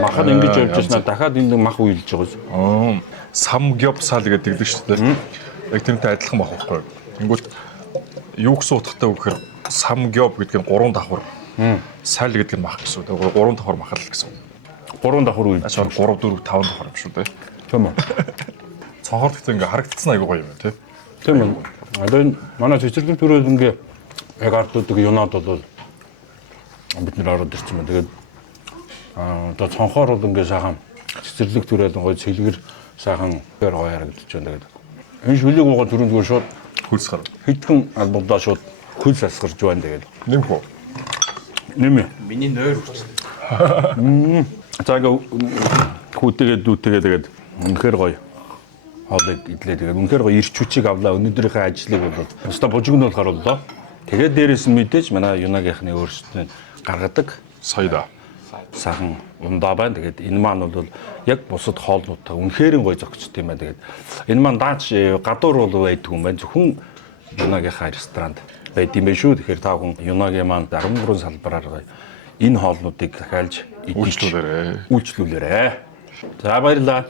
Махад ингэж явж яснаа дахиад энэ мах уйлж байгаа. Самгёпсал гэдэг шүү дээ. Яг тэрнтэй адилхан мах байхгүй. Тэнгүүт юу гэсэн утгатай вэ гэхээр самгёп гэдэг нь 3 давхар. Сал гэдэг нь мах гэсэн. Тэгээ 3 давхар мах л гэсэн. 3 давхар уйлж. Ачаар 3 4 5 давхар юм шүү дээ. Тийм үү. Цонхоор гэхдээ ингээ харагдсан аягүй гоё юм тий. Тийм үү. Одоо манай цэцэрлэг төрөөд ингээ яг ардуудыг юунаад бол бид нэр ороод ирсэн байна. Тэгээд одоо цонхоор бол ингээ сайхан цэцэрлэг төрөөд гоё цэлгэр сайхан бэр гоё харагдаж байна. Тэгээд энэ шүлэг уугаа түрүүнд зүгээр шууд Хөлс гар. хитгэн албадаа шууд хөлс асгарч байна. Тэгээд Нэмхүү. нэмэ. Миний нойр хүртэл. За ингээ хүүтэйгээ дүүтэйгээ тэгээд үнэхээр гоё хоолыг идлээ. Тэгээд үнэхээр гоё ирч хүчийг авлаа. Өнөөдрийнхээ ажлыг бол өстой бужиг нь болохоор боллоо. Тэгээд дээрээс нь мэдээж манай юнагийнхны өөрсдөө гаргадаг Соёда. сайхан ундаа байна. Тэгээд энэ маань бол яг бусад хоолнуудтай үнэхээр гоё зохицтой юм байна. Тэгээд энэ маань даач гадуур бол байдаг юм байна. Зөвхөн юнагийнхаа ресторанд байд юм байна шүү. Тэгэхээр та хүн юнагийн маань 13 салбараар энэ хоолнуудыг дахиад Үйлчлүүлээрэй. үйлчлүүлээрэй. За баярлалаа.